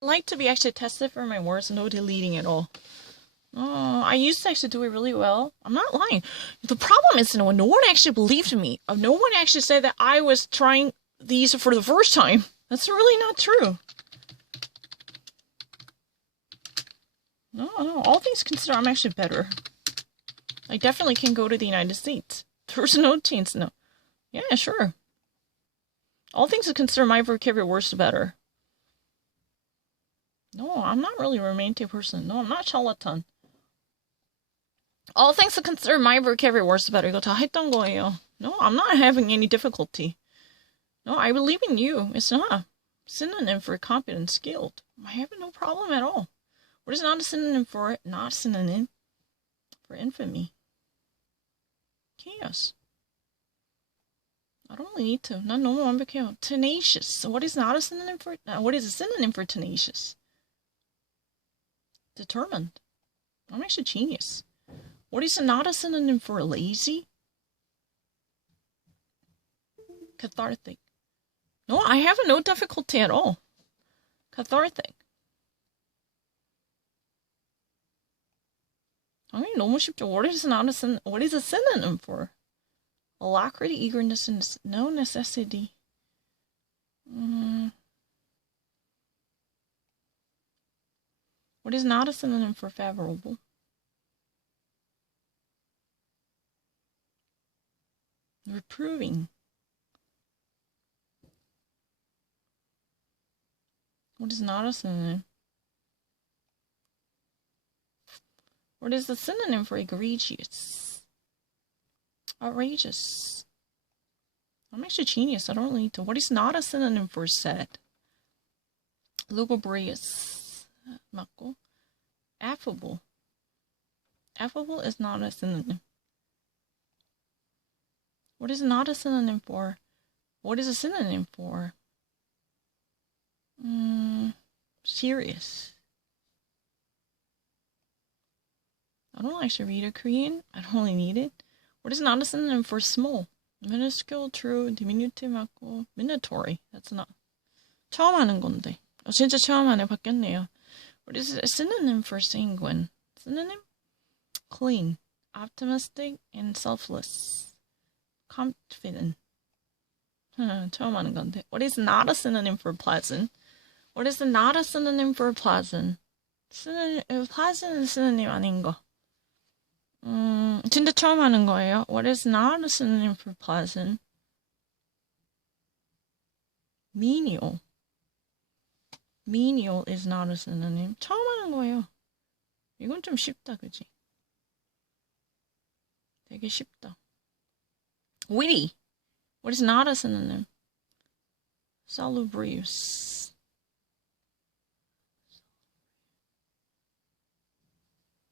I like to be actually tested for my words, no deleting at all. Oh, I used to actually do it really well. I'm not lying. The problem is, no one actually believed me. No one actually said that I was trying these for the first time. That's really not true. No, all things considered, I'm actually better. I definitely can go to the United States. There's no chance, no. Yeah, sure. All things considered, my vocabulary worse better. No, I'm not really a romantic person. No, I'm not charlatan. All things considered, my vocabulary worse better. 이거 다 했던 거예요. No, I'm not having any difficulty. No, I believe in you. It's not a synonym for competent, skilled. I have no problem at all. What is not a synonym for it? Not a synonym for infamy. Chaos. I don't really need to. 난 너무 완벽해요. Tenacious. What is not a synonym for? What is a synonym for tenacious? Determined. I'm actually genius. What is not a synonym for lazy? Cathartic. No, I have no difficulty at all. Cathartic. 아니, 너무 쉽죠. What is a synonym for? Alacrity, eagerness, and no necessity. What is not a synonym for favorable? Reproving. What is not a synonym? What is the synonym for egregious? Outrageous. I'm actually genius. I don't really need to. What is not a synonym for sad? Lugubrious. 맞고. Affable. Affable is not a synonym. What is not a synonym for? What is a synonym for? Serious. I don't actually read a Korean. I don't really need it. What is not a synonym for small? Minuscule, true, diminutive 맞고, minatory. That's not. 처음 하는 건데. 진짜 처음 하네. 바뀌었네요. What is a synonym for sanguine? Synonym? Clean, optimistic, and selfless. Confident. 처음 하는 건데. What is not a synonym for pleasant? What is not a synonym for pleasant? pleasant synonym 아닌 거. 진짜 처음 하는 거예요. What is not a synonym for pleasant? Menial. Menial is not a synonym. 처음 하는 거예요. 이건 좀 쉽다, 그지? 되게 쉽다. Witty. What is not a synonym? Salubrious.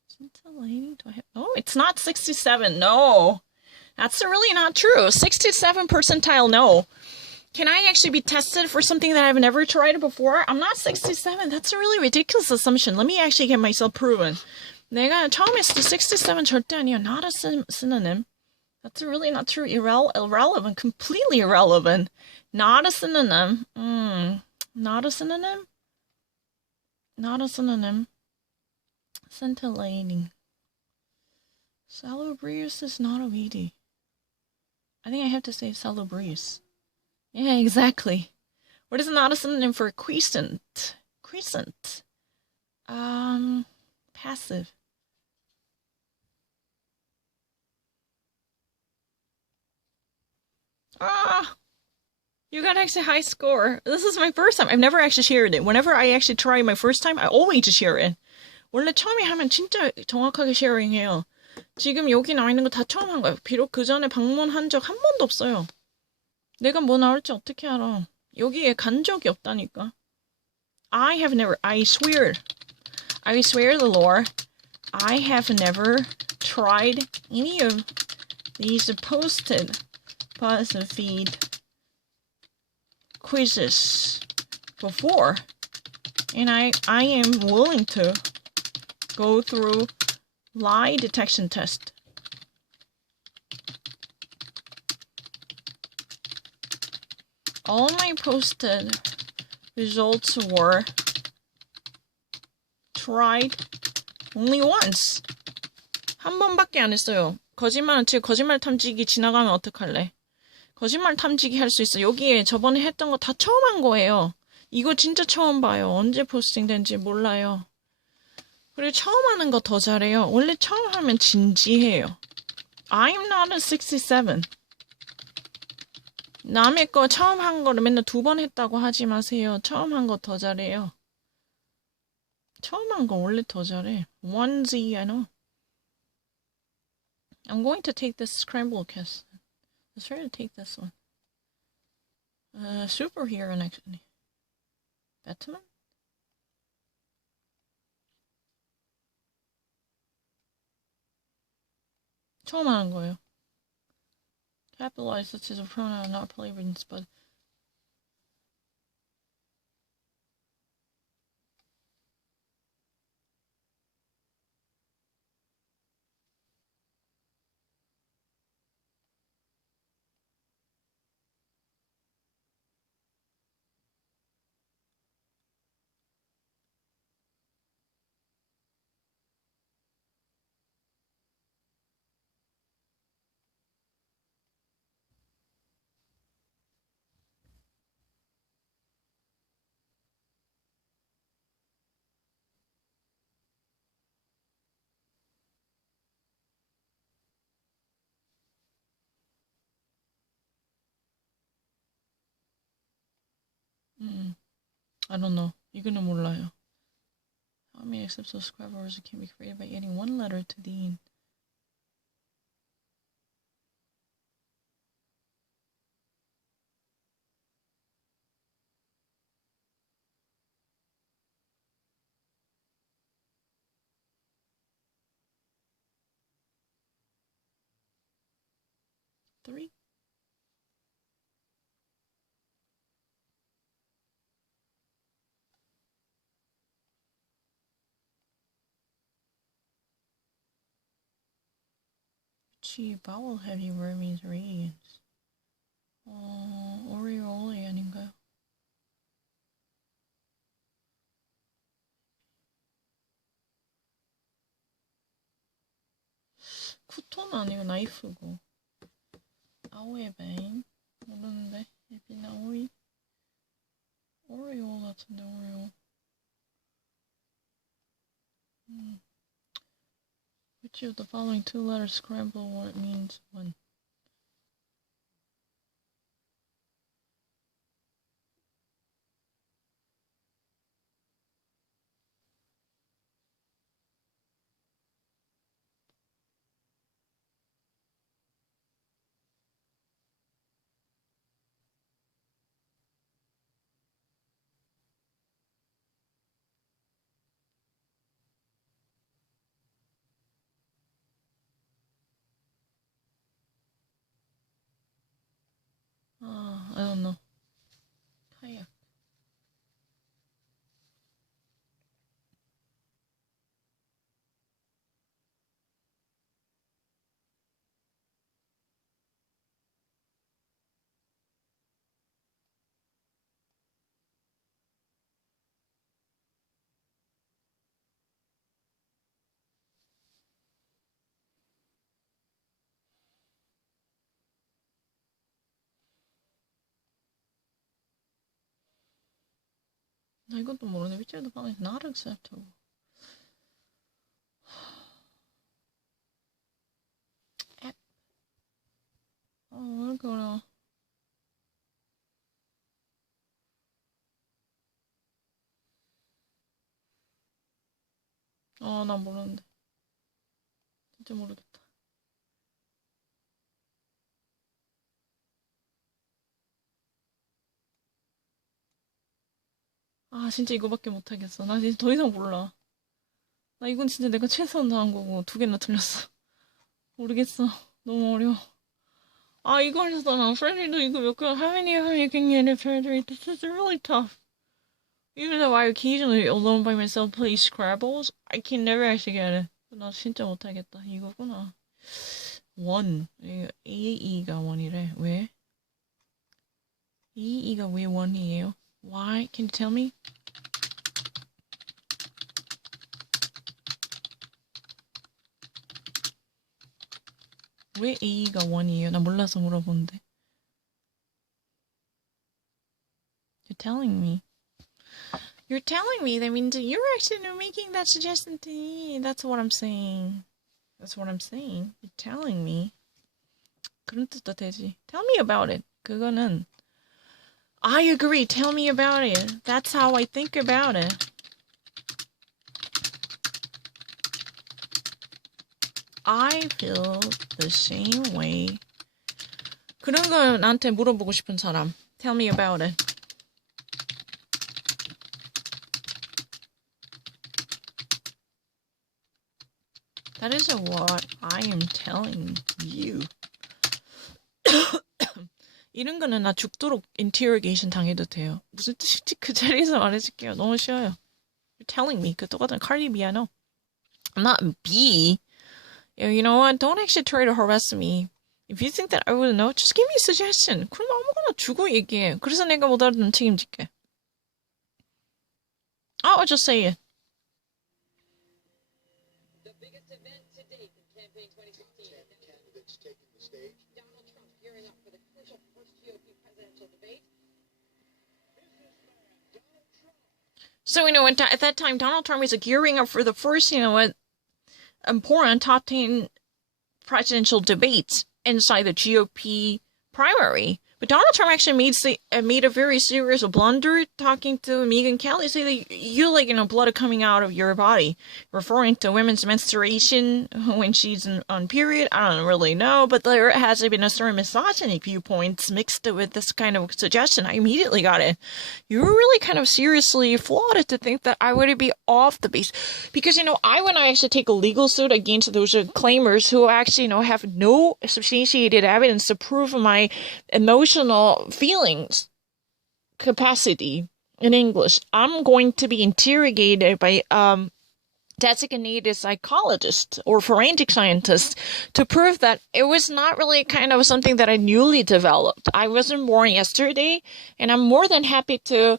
Scintillating? Do I have? Oh, it's not 67. No. That's really not true. 67 percentile, no. Can I actually be tested for something that I've never tried before? I'm not 67. That's a really ridiculous assumption. Let me actually get myself proven. 내가 처음에 67 절대 아니야. Not a synonym. That's really not true. Irrelevant. Completely irrelevant. Not a synonym. Not a synonym? Not a synonym. Scintillating. Salubrious is not a weedy. I think I have to say salubrious. Yeah, exactly. What is not a synonym for quiescent? Quiescent. Passive. You got actually high score. This is my first time. I've never actually shared it. Whenever I actually try my first time, I always share it. 원래 처음에 하면 진짜 정확하게 쉐어링해요. 지금 여기 나와 있는 거 다 처음 한 거예요. 비록 그 전에 방문한 적 한 번도 없어요. 내가 뭐 나올지 어떻게 알아? 여기에 간 적이 없다니까. I swear the Lord, I have never tried any of these posted BuzzFeed quizzes before, and I am willing to go through lie detection test. All my posted results were tried only once. 한 번밖에 안 했어요. 거짓말 탐지기 지나가면 어떡할래? 거짓말 탐지기 할 수 있어. 여기에 저번에 했던 거 다 처음 한 거예요. 이거 진짜 처음 봐요. 언제 포스팅 된지 몰라요. 그리고 처음 하는 거 더 잘해요. 원래 처음 하면 진지해요. I'm not a 67. 남의 거 처음 한 거를 맨날 2번 했다고 하지 마세요. 처음 한 거 더 잘해요. 처음 한 거 원래 더 잘해. Onesie, I know. I'm going to take this scramble kiss. Let's try to take this one. Superhero actually. Batman? 처음 하는 거예요. Capitalize such as a pronoun, not plagiarism, but 'I don't know. 이거는 몰라요. How many accept subscribers can be created by adding one letter to the 3? Which vowel heavy word means radiance? 오리올리 아닌가요? 쿠토는 아니고 나이프고. 아오의 베인? 모르는데. 예비나 오이? 오리올 같은데, 오리올. Which of the following two letters scramble word means one? I don't know. 카약. 나 이것도 모르네. Which of the following is not acceptable? 왜 이렇게 어려워. 나 모르는데. 진짜 모르겠다. 진짜 이거밖에 못하겠어. 나 진짜 더 이상 몰라. 나 이건 진짜 내가 최선 다한 거고 2개나 틀렸어. 모르겠어. 너무 어려워. 이거 했잖아. 프레디도 이거 몇 개, how many of you can get it, Freddy? This is really tough. Even though I occasionally alone by myself play Scrabbles, I can never actually get it. 나 진짜 못하겠다. 이거구나. 원. AE가 원이래. 왜? AE가 왜 원이에요? Why? Can you tell me? 왜 A가 1이에요? 나 몰라서 물어보는데. You're telling me. You're telling me that means you're actually making that suggestion to me. That's what I'm saying. That's what I'm saying. You're telling me. 그런 뜻도 되지. Tell me about it. 그거는 I agree. Tell me about it. That's how I think about it. I feel the same way. 그런 걸 나한테 물어보고 싶은 사람. Tell me about it. That isn't what I am telling you. 이런 거는 나 죽도록 interrogation 당해도 돼요. 무슨 뜻인지 그 자리에서 말해줄게요. 너무 쉬워요. You're telling me. 그 똑같은 Cardi B, I know. I'm not B. You know what? Don't actually try to harass me. If you think that I wouldn't know, just give me a suggestion. 그럼 아무거나 주고 얘기해. 그래서 내가 못 알아듣는 책임질게. I'll just say it. The biggest event to date in campaign 2016. Candidates taking the stage. Donald Trump gearing up for the crucial first GOP presidential debate. So, at that time, Donald Trump is gearing up for the first, important top 10 presidential debates inside the GOP primary. But Donald Trump actually made a very serious blunder talking to Megyn Kelly, say that you blood coming out of your body, referring to women's menstruation when she's on period. I don't really know, but there has been a certain misogyny viewpoints mixed with this kind of suggestion. I immediately got it. You were really kind of seriously flawed to think that I would be off the base. Because, when I actually take a legal suit against those claimers who actually, have no substantiated evidence to prove my emotional feelings capacity in English, I'm going to be interrogated by designated psychologist or forensic scientist to prove that it was not really kind of something that I newly developed. I wasn't born yesterday, and I'm more than happy to,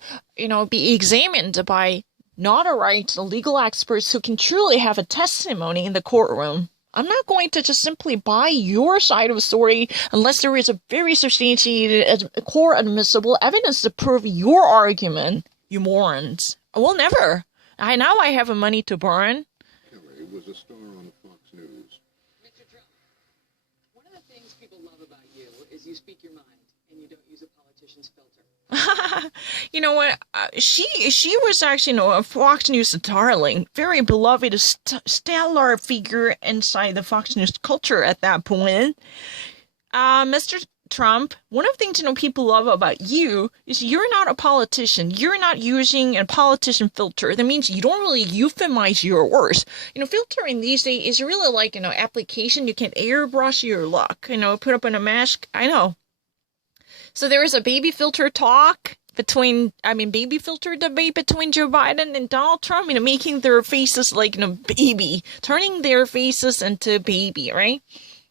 be examined by notarized legal experts who can truly have a testimony in the courtroom. I'm not going to just simply buy your side of the story unless there is a very substantiated, core admissible evidence to prove your argument, you morons. I will never. Now I have money to burn. Kelly was a star on Fox News. Mr. Trump, one of the things people love about you is you speak your mind and you don't use a politician's filter. You know what? She was actually, a Fox News darling, very beloved, stellar figure inside the Fox News culture at that point. Mr. Trump, one of the things people love about you is you're not a politician. You're not using a politician filter. That means you don't really euphemize your words. Filtering these days is really like, application. You can airbrush your luck, put up in a mask. I know. So there was a baby filter baby filter debate between Joe Biden and Donald Trump, making their faces like, baby, turning their faces into baby, right?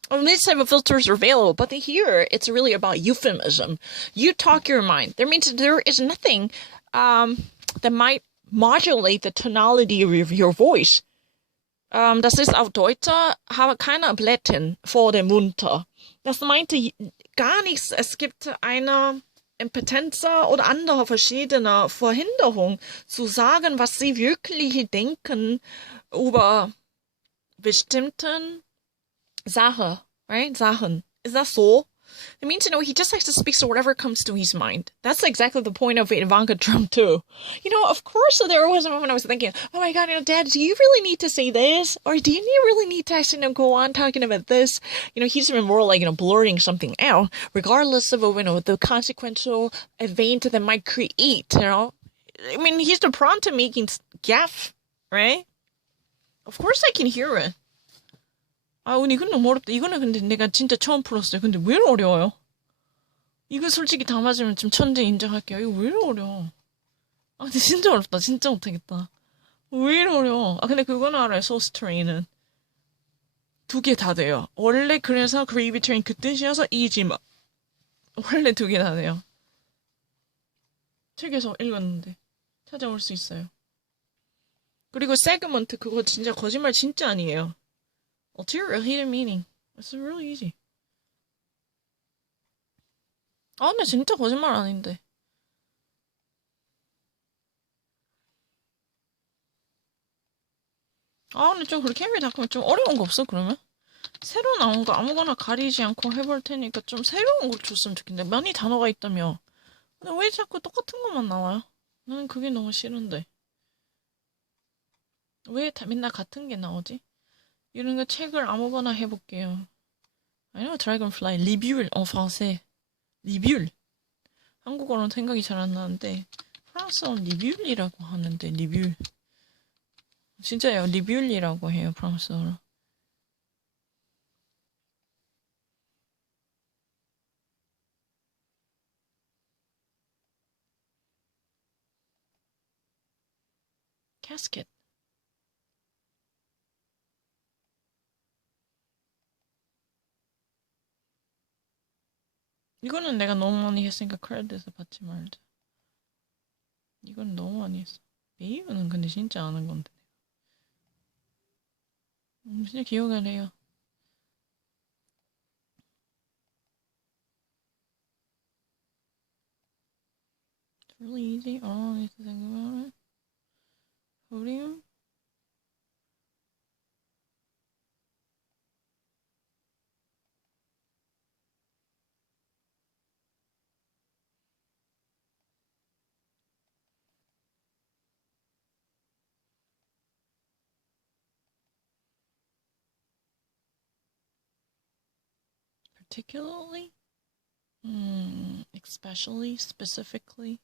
And these type of filters are available, but here it's really about euphemism. You talk your mind. That means there is nothing that might modulate the tonality of your voice. Das ist auf Deutsch, habe keine Blätter vor dem Mund. Das meinte gar nichts. Es gibt eine Impotenz oder andere verschiedene Verhinderung zu sagen, was sie wirklich denken über bestimmten Sachen, right? Sachen. Is that so? It means, he just has to speak to whatever comes to his mind. That's exactly the point of Ivanka Trump, too. Of course, there was a moment I was thinking, oh my God, Dad, do you really need to say this? Or do you really need to actually go on talking about this? He's been more like, blurting something out, regardless of, the consequential event that might create, he's the prone to making gaffe, right? Of course I can hear it. 이건 너무 어렵다. 이거는 근데 내가 진짜 처음 풀었어요. 근데 왜 어려워요? 이거 솔직히 다 맞으면 좀 천재 인정할게요. 이거 왜 어려워? 근데 진짜 어렵다. 진짜 못하겠다. 왜 어려워? 근데 그거는 알아요. 소스 트레인은. 2개 다 돼요. 원래 그래서 그레이비 트레인 그 뜻이어서 이지마. 원래 2개 다 돼요. 책에서 읽었는데 찾아올 수 있어요. 그리고 세그먼트 그거 진짜 거짓말 진짜 아니에요. Ulterior hidden meaning. It's really easy. 아, 근데 진짜 거짓말 아닌데. 아, 근데 좀 그렇게 해외 작품이 좀 어려운 거 없어, 그러면? 새로 나온 거 아무거나 가리지 않고 해볼 테니까 좀 새로운 걸 줬으면 좋겠는데. 많이 단어가 있다며. 근데 왜 자꾸 똑같은 것만 나와요? 나는 그게 너무 싫은데. 왜 다 맨날 같은 게 나오지? 이런 거 책을 아무거나 해볼게요. I know Dragonfly. 리뷰 en français. 리뷰. 한국어로는 생각이 잘 안 나는데 프랑스어는 리뷰이라고 하는데 리뷰. 진짜요. 리뷰이라고 해요. 프랑스어로. casket. 이거는 내가 너무 많이 했으니까 크레딧을 받지 말자. 이건 너무 많이 했어. 메이브는 근데 진짜 아는 건데. 진짜 기억이 안 해요. It's really easy. All I need to think about it. Podium. Particularly? Especially? Specifically?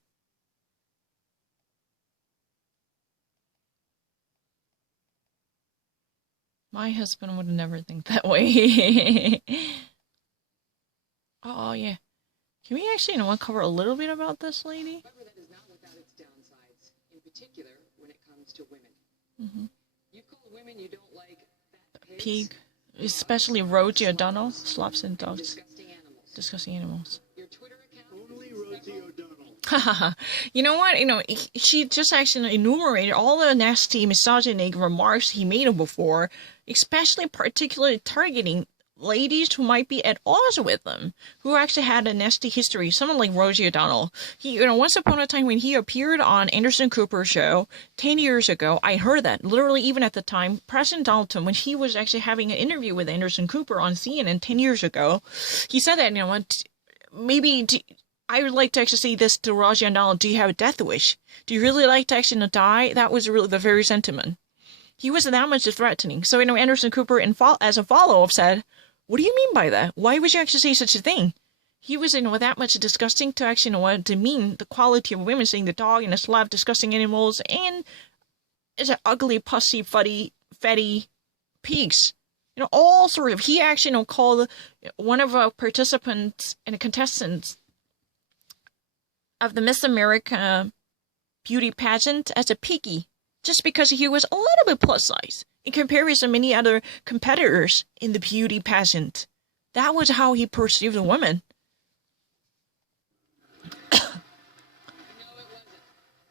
My husband would never think that way. Oh, yeah. Can we actually, cover a little bit about this lady? However, that is not without its downsides, in particular when it comes to women. Mm-hmm. You call women you don't like fat pigs, Pig. Especially Rosie O'Donnell. Slops and dogs. disgusting animals. Disgusting animals. Your Twitter account Only Rosie O'Donnell. You know what? She just actually enumerated all the nasty misogynic remarks he made before, especially particularly targeting ladies who might be at odds with them, who actually had a nasty history. Someone like Rosie O'Donnell. He, once upon a time when he appeared on Anderson Cooper's show 10 years ago, I heard that literally even at the time, President Donaldson, when he was actually having an interview with Anderson Cooper on CNN 10 years ago, he said that, maybe I would like to actually say this to Rosie O'Donnell. Do you have a death wish? Do you really like to actually die? That was really the very sentiment. He wasn't that much threatening. So, Anderson Cooper, as a follow-up, said, what do you mean by that? Why would you actually say such a thing? He was, that much disgusting to actually, demean the quality of women, saying the dog and the slab, disgusting animals, and it's an ugly, pussy, fatty pigs. All sort of. He actually, called one of our participants and contestants of the Miss America beauty pageant as a piggy, just because he was a little bit plus size in comparison to many other competitors in the beauty pageant. That was how he perceived the women.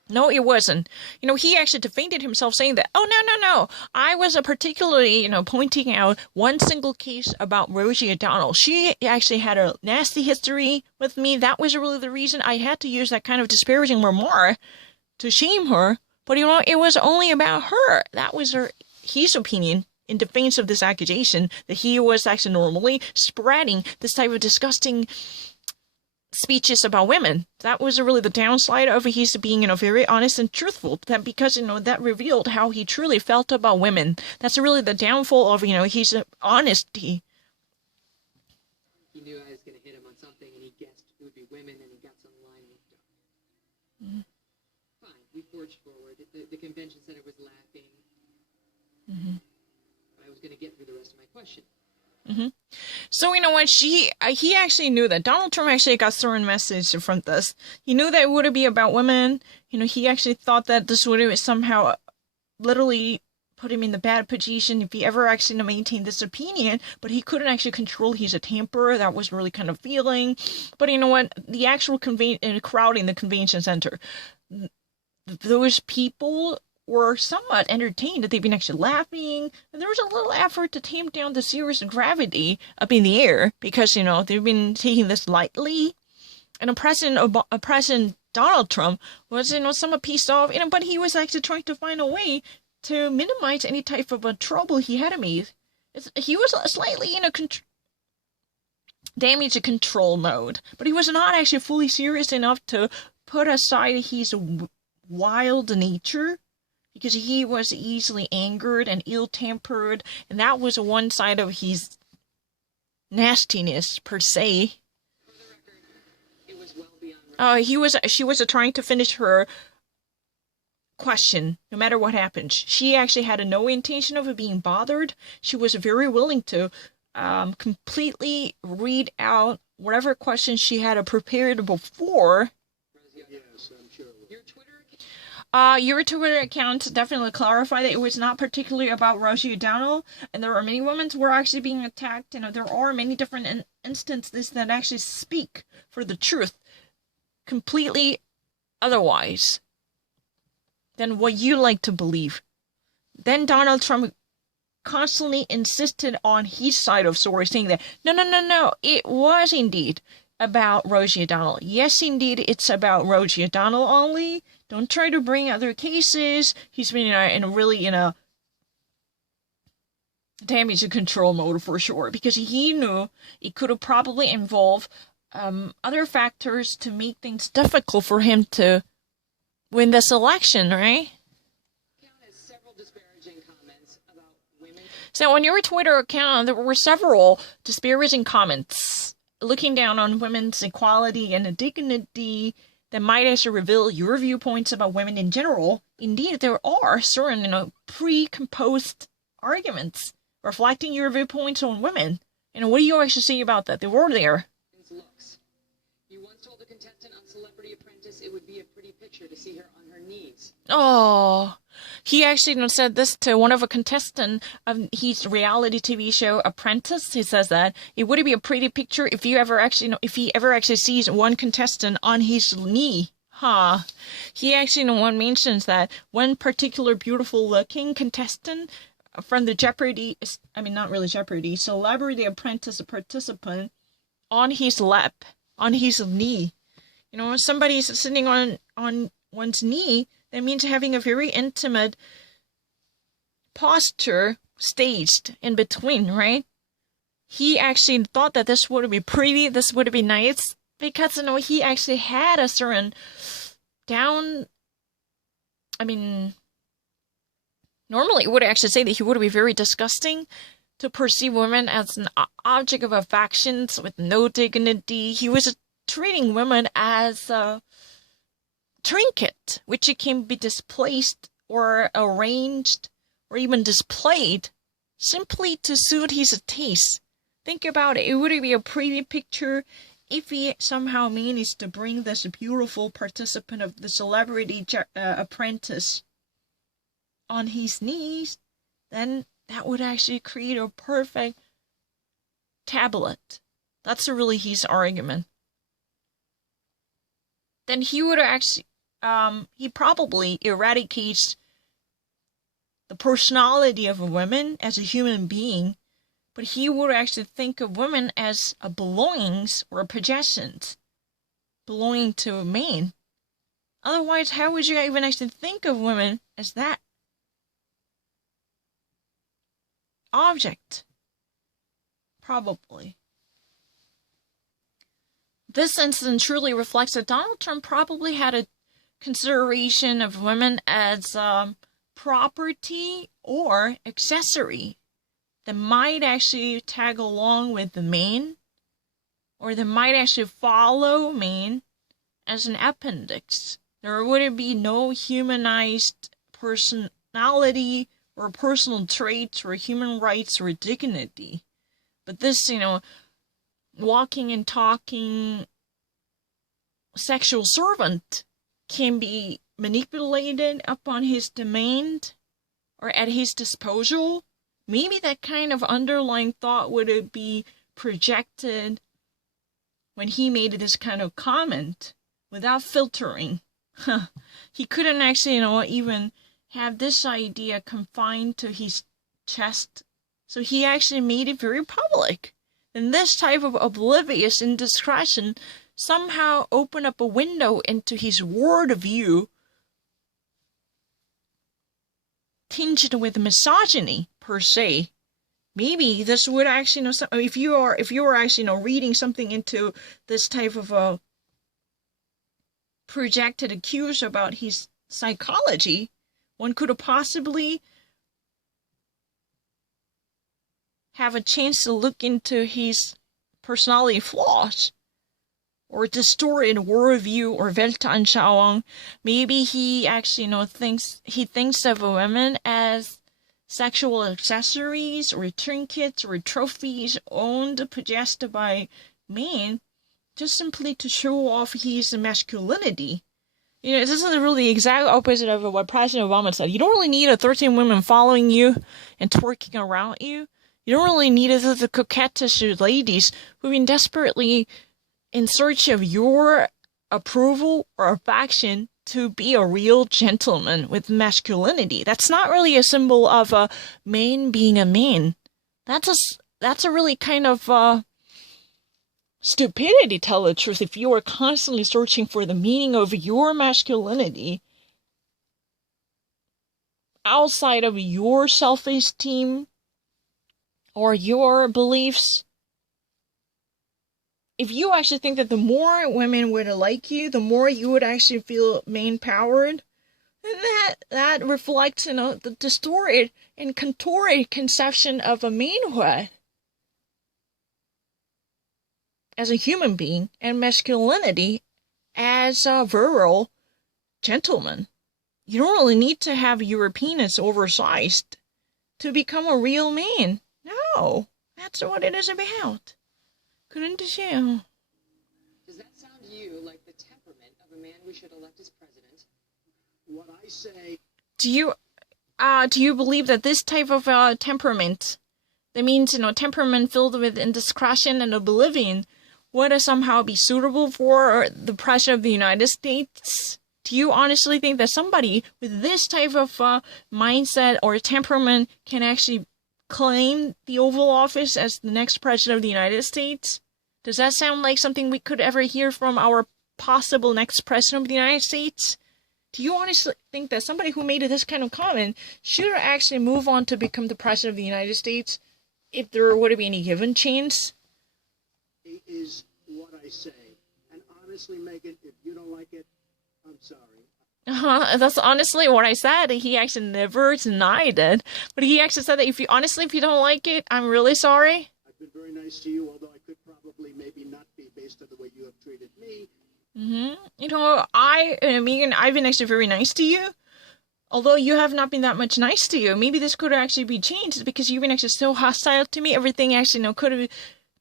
No, it wasn't. He actually defended himself saying that, oh, no. I was particularly, pointing out one single case about Rosie O'Donnell. She actually had a nasty history with me. That was really the reason I had to use that kind of disparaging remark to shame her. But, it was only about her. That was his opinion in defense of this accusation that he was actually normally spreading this type of disgusting speeches about women. That was really the downside of his being, very honest and truthful. That because, that revealed how he truly felt about women. That's really the downfall of, his honesty. He knew I was going to hit him on something, and he guessed it would be women, and he got some line worked up. Mm-hmm. Fine, we forged forward. The convention center was laughing. Mm-hmm. I was going to get through the rest of my question. Mm-hmm. So, what, he actually knew that Donald Trump actually got thrown message from this. He knew that it would be about women. He actually thought that this would somehow literally put him in the bad position if he ever actually maintained this opinion, but he couldn't actually control his temper. That was really kind of feeling. But the actual crowd in the convention center, those people were somewhat entertained, that they've been actually laughing, and there was a little effort to tame down the serious gravity up in the air, because, they've been taking this lightly, and President Donald Trump was, somewhat pissed off, but he was actually trying to find a way to minimize any type of trouble he had made. He was slightly in a damage control mode, but he was not actually fully serious enough to put aside his wild nature, because he was easily angered and ill-tempered, and that was one side of his nastiness per se. For the record, it was well beyond. She was trying to finish her question, no matter what happened. She actually had no intention of being bothered. She was very willing to completely read out whatever questions she had prepared before. Yes, I'm sure. Your Twitter account definitely clarified that it was not particularly about Rosie O'Donnell, and there are many women who were actually being attacked, and there are many different instances that actually speak for the truth completely otherwise than what you like to believe. Then Donald Trump constantly insisted on his side of story, saying that, no, it was indeed about Rosie O'Donnell. Yes, indeed, it's about Rosie O'Donnell only. Don't try to bring other cases. He's been in a damage control mode for sure, because he knew it could have probably involved other factors to make things difficult for him to win this election, right? So on your Twitter account, there were several disparaging comments looking down on women's equality and dignity that might actually reveal your viewpoints about women in general. Indeed, there are certain, pre-composed arguments reflecting your viewpoints on women. What do you actually say about that? They were there. Looks. You once told a contestant on Celebrity Apprentice it would be a pretty picture to see her on her knees. Oh, he actually said this to one of a contestant of his reality TV show Apprentice. He says that it would be a pretty picture if he ever actually sees one contestant on his knee. He actually one mentions that one particular beautiful looking contestant from the Celebrity Apprentice participant on his lap, on his knee. When somebody's sitting on one's knee, that means having a very intimate posture staged in between, right? He actually thought that this would be pretty, this would be nice, because, he actually had a certain normally it would actually say that he would be very disgusting to perceive women as an object of affections with no dignity. He was treating women as a trinket, which it can be displaced or arranged or even displayed simply to suit his taste. Think about it. It would be a pretty picture if he somehow managed to bring this beautiful participant of the Celebrity Apprentice on his knees. Then that would actually create a perfect tablet. That's really his argument. Then he would actually, he probably eradicates the personality of a woman as a human being, but he would actually think of women as a belongings or a possessions belonging to a man. Otherwise, how would you even actually think of women as that object? Probably. This incident truly reflects that Donald Trump probably had a consideration of women as property or accessory that might actually tag along with the man, or that might actually follow man as an appendix. There would be no humanized personality or personal traits or human rights or dignity. But this, walking and talking sexual servant can be manipulated upon his demand or at his disposal. Maybe that kind of underlying thought would be projected when he made this kind of comment without filtering. He couldn't actually, even have this idea confined to his chest. So he actually made it very public. And this type of oblivious indiscretion somehow opened up a window into his worldview, tinged with misogyny per se. Maybe this would actually, if you are actually, reading something into this type of a projected accuse about his psychology, one could possibly have a chance to look into his personality flaws or distorted worldview or Weltanschauung. Maybe he actually, thinks of women as sexual accessories or trinkets or trophies owned, possessed by men, just simply to show off his masculinity. This is really the exact opposite of what President Obama said. You don't really need 13 women following you and twerking around you. You don't really need the coquettish ladies who've been desperately in search of your approval or affection to be a real gentleman with masculinity. That's not really a symbol of a man being a man. That's a really kind of stupidity, to tell the truth, if you are constantly searching for the meaning of your masculinity outside of your self-esteem or your beliefs. If you actually think that the more women would like you, the more you would actually feel man-powered, that reflects, the distorted and contorted conception of a manhood as a human being and masculinity as a virile gentleman. You don't really need to have your penis oversized to become a real man. No, that's what it is about. Couldn't you? Does that sound to you like the temperament of a man we should elect as president? What I say. Do you believe that this type of temperament, that means, temperament filled with indiscretion and oblivion, would somehow be suitable for the President of the United States? Do you honestly think that somebody with this type of mindset or temperament can actually claim the Oval Office as the next President of the United States? Does that sound like something we could ever hear from our possible next President of the United States? Do you honestly think that somebody who made this kind of comment should actually move on to become the President of the United States if there would be any given chance? It is what I say. And honestly, Megan, if you don't like it, I'm sorry. That's honestly what I said. He actually never denied it. But he actually said that if you don't like it, I'm really sorry. I've been very nice to you, although I could probably maybe not be based on the way you have treated me. Megan, I've been actually very nice to you. Although you have not been that much nice to you. Maybe this could actually be changed because you've been actually so hostile to me. Everything actually could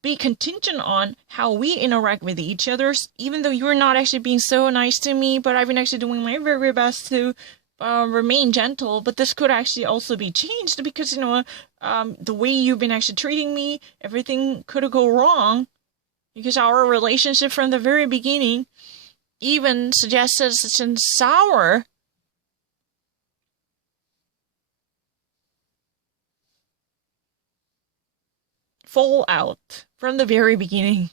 be contingent on how we interact with each other. Even though you're not actually being so nice to me, but I've been actually doing my very, very best to remain gentle. But this could actually also be changed because, the way you've been actually treating me, everything could go wrong. Because our relationship from the very beginning even suggested such a sour fallout from the very beginning.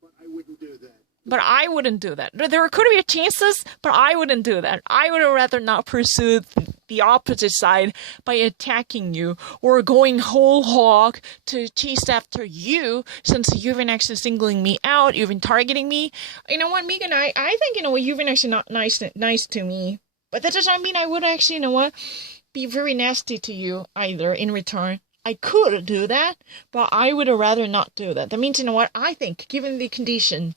But I wouldn't do that. But I wouldn't do that. There could be chances, but I wouldn't do that. I would rather not pursue the opposite side by attacking you or going whole hog to chase after you, since you've been actually singling me out, you've been targeting me. You know what, Megan, I think, you've been actually not nice to me. But that doesn't mean I would actually, be very nasty to you either in return. I could do that, but I would rather not do that. That means, I think, given the condition,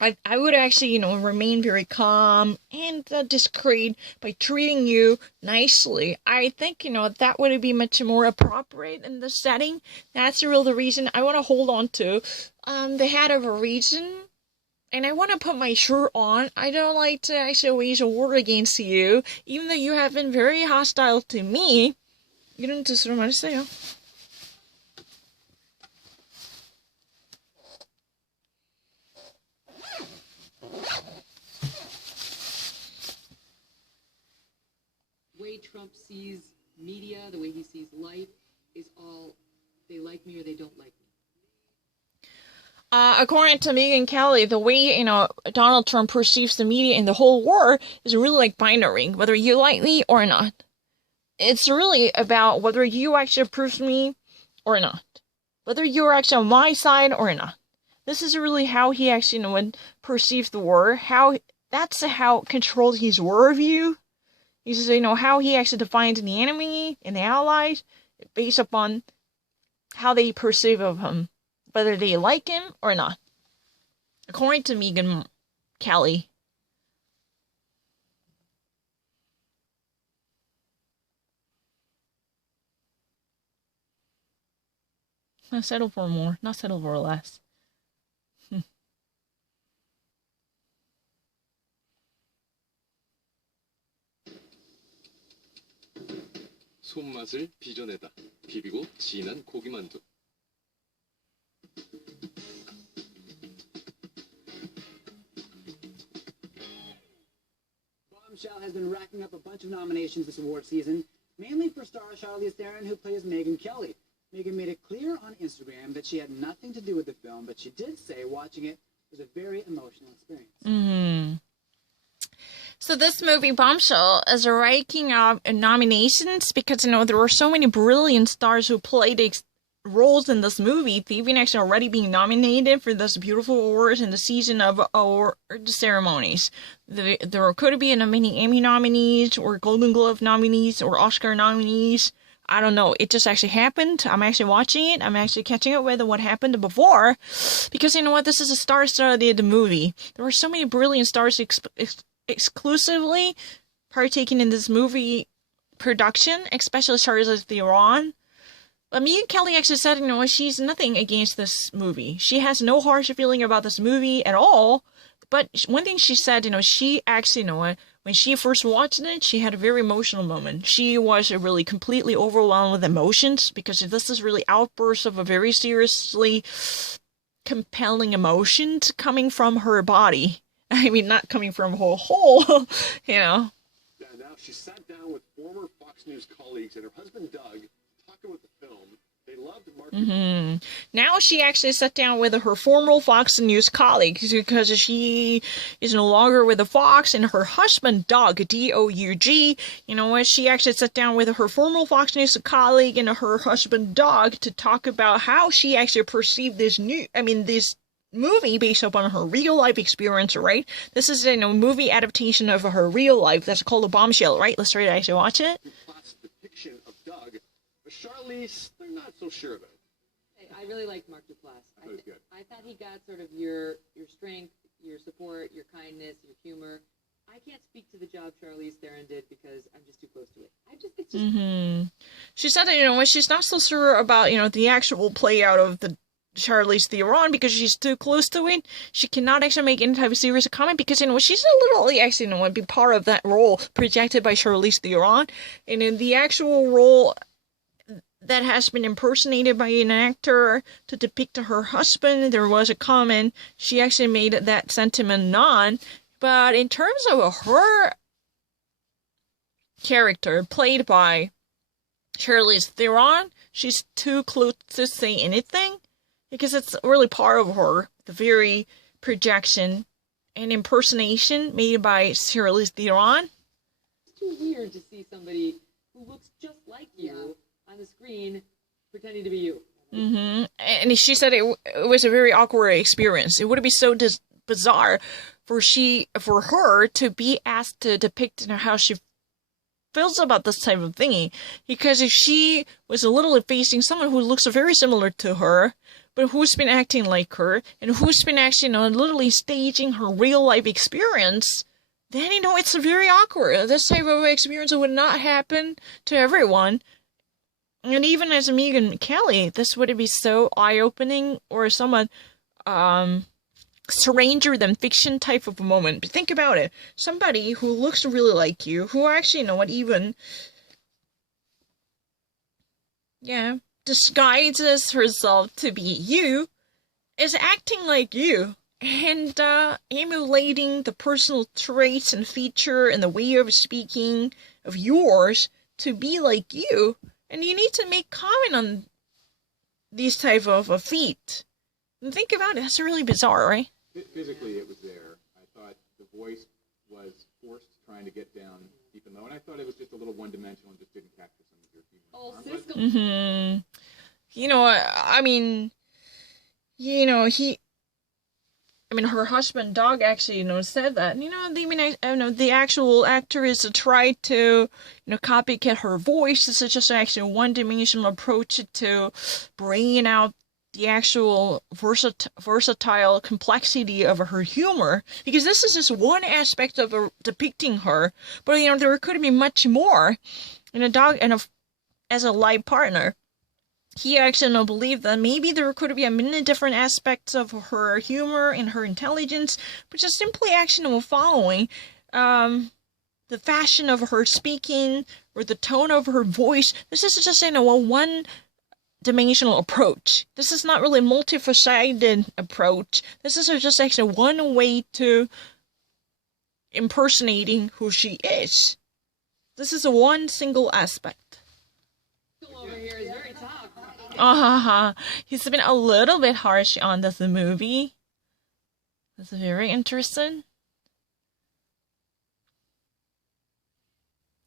I would actually, remain very calm and discreet by treating you nicely. I think, that would be much more appropriate in the setting. That's really the reason I want to hold on to the head of a reason. And I want to put my shirt on. I don't like to actually wage a war against you, even though you have been very hostile to me. 이런 뜻으로 말했어요. Wait way Trump sees media, the way he sees life, is all they like me or they don't like me. According to Megyn Kelly, the way, Donald Trump perceives the media in the whole world is really like binary, whether you like me or not. It's really about whether you actually approve me or not. Whether you're actually on my side or not. This is really how he actually, perceives the world. That's how controls his worldview. This is, how he actually defines the enemy and the allies based upon how they perceive of him. Whether they like him or not. According to Megyn Kelly. Not settle for more, not settle for less. 손맛을 빚어내다. 비비고 진한 고기만두. Bombshell has been racking up a bunch of nominations this award season, mainly for star Charlize Theron, who plays Megyn Kelly. Megyn made it clear on Instagram that she had nothing to do with the film, but she did say watching it was a very emotional experience. So this movie, Bombshell, is ranking up nominations because, there were so many brilliant stars who played roles in this movie. They've been actually already being nominated for this beautiful awards in the season of award ceremonies. There could be many Emmy nominees or Golden Globe nominees or Oscar nominees. I don't know. It just actually happened. I'm actually watching it. I'm actually catching up with what happened before. Because this is a star-studded movie. There were so many brilliant stars exclusively partaking in this movie production, especially Charlize Theron. But Megyn Kelly actually said, she's nothing against this movie. She has no harsh feeling about this movie at all. But one thing she said, she actually, when she first watched it, she had a very emotional moment. She was really completely overwhelmed with emotions because this is really outbursts of a very seriously compelling emotions coming from her body. I mean, not coming from her whole, Yeah, now she sat down with former Fox News colleagues and her husband Doug, talking about the film. They loved Mark. Now she actually sat down with her former Fox News colleagues because she is no longer with the Fox, and her husband Doug, D-O-U-G, she actually sat down with her former Fox News colleague and her husband Doug to talk about how she actually perceived this movie based upon her real life experience, right? This is a movie adaptation of her real life. That's called a Bombshell, right? Let's try to actually watch it. Class depiction of Doug, but Charlize, they're not so sure about it. I really liked Mark Duplass. I thought he got sort of your strength, your support, your kindness, your humor. I can't speak to the job Charlize Theron did because I'm just too close to it. It's just. She said that she's not so sure about the actual play out of the Charlize Theron because she's too close to it. She cannot actually make any type of serious comment because she's a little actually be part of that role projected by Charlize Theron, and in the actual role that has been impersonated by an actor to depict her husband, there was a comment she actually made that sentiment non. But in terms of her character played by Charlize Theron, she's too close to say anything. Because it's really part of her, the very projection and impersonation made by Charlize Theron. It's too weird to see somebody who looks just like you on the screen pretending to be you. And she said it was a very awkward experience. It would be so bizarre for her to be asked to depict how she feels about this type of thingy. Because if she was a little facing someone who looks very similar to her, but who's been acting like her, and who's been actually, literally staging her real-life experience, then, it's very awkward. This type of experience would not happen to everyone. And even as Megyn Kelly, this would be so eye-opening, or somewhat, stranger than fiction type of a moment. But think about it. Somebody who looks really like you, who actually, disguises herself to be you, is acting like you, and emulating the personal traits and feature and the way of speaking of yours to be like you. And you need to make comment on these type of a feat. And think about it, that's really bizarre, right? Physically, it was there. I thought the voice was forced, trying to get down deep and low, and I thought it was just a little one-dimensional and just didn't capture some of your humor. Oh, Siskel. You know, I mean, you know, her husband, Doug, actually, said that. The actual actress tried to, copycat her voice. This is just actually a one-dimensional approach to bringing out the actual versatile complexity of her humor. Because this is just one aspect of depicting her. But, there could be much more. Doug, as a live partner, he actually believed that maybe there could be many different aspects of her humor and her intelligence, but just simply actually following the fashion of her speaking or the tone of her voice. This is just a one-dimensional approach. This is not really a multifaceted approach. This is just actually one way to impersonating who she is. This is a one single aspect. Over here is very tough. He's been a little bit harsh on this movie. That's very interesting.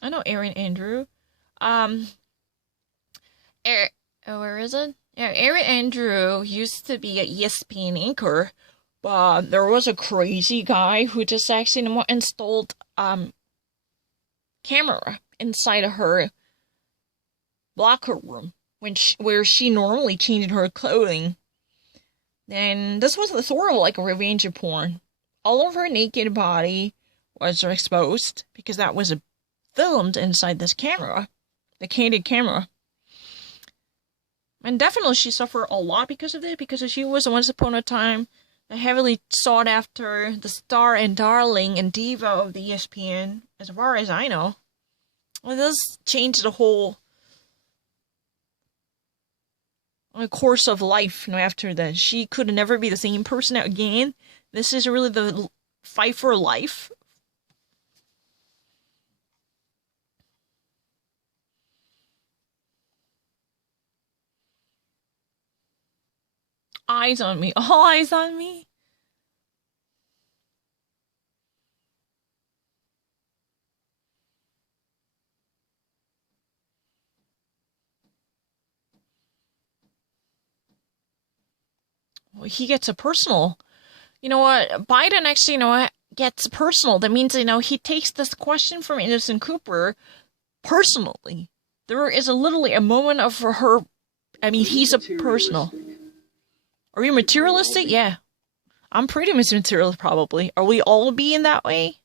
I know Erin Andrew. Where is it? Yeah, Erin Andrew used to be an ESPN anchor, but there was a crazy guy who just actually installed camera inside of her locker room where she normally changed her clothing. And this was sort of like a revenge porn. All of her naked body was exposed because that was filmed inside this camera, the candid camera. And definitely she suffered a lot because of it, because she was once upon a time the heavily sought after, the star and darling and diva of the ESPN, as far as I know. Well, this changed the whole course of life, after that. She could never be the same person again. This is really the fight for life. Eyes on me. All eyes on me. He gets a personal. You know what? Biden actually, gets personal. That means, he takes this question from Anderson Cooper personally. There is literally a moment of her. I mean, he's a personal. Are we materialistic? Yeah. I'm pretty much materialist, probably. Are we all being that way?